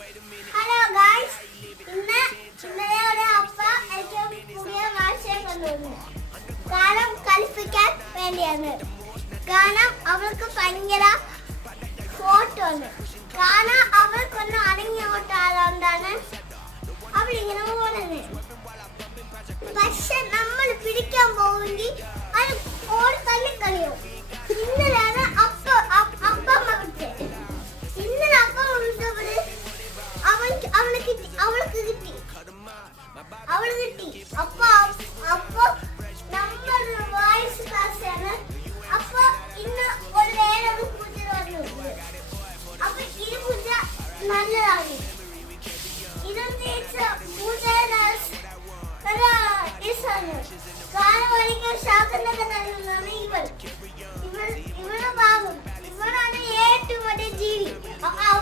Hello guys, ഇന്നലെ അപ്പ എനിക്ക് പുതിയ ഭാഷയെ കൊണ്ടുവന്നു. കാരണം കളിപ്പിക്കാൻ വേണ്ടിയാണ്. കാരണം അവൾക്ക് ഭയങ്കര ഫോട്ടോ ആണ്. കാരണം അവൾക്കൊന്നും അടങ്ങിയോട്ടായതുകൊണ്ടാണ് അവളിങ്ങനെ പോകുന്നത്. പക്ഷെ നമ്മൾ പിടിക്കാൻ പോവുമെങ്കിൽ അത് ഓടി തള്ളിക്കളിയോ. ഇന്നലെയാണ് അപ്പം വിളിച്ചത്. ഇന്നലെ അപ്പം വിളിച്ചവര് അവൾക്ക് കിട്ടി. അപ്പൊ നമ്മൾ വോയിസ് ക്ലാസ് ആണ്. അപ്പൊ ഇന്ന് ഒരു വേറൊരു പൂജ പറഞ്ഞു. അപ്പൊ ഈ പൂജ നല്ലതാണ്. ഇതെന്ന് പൂജ കാരണം ഒരിക്കൽ ശാസ്ത്രജ്ഞ നൽകുന്നതാണ് ഇവളുടെ ഭാഗം. ഇവളാണ് ഏറ്റവും വലിയ ജീവി. അപ്പൊ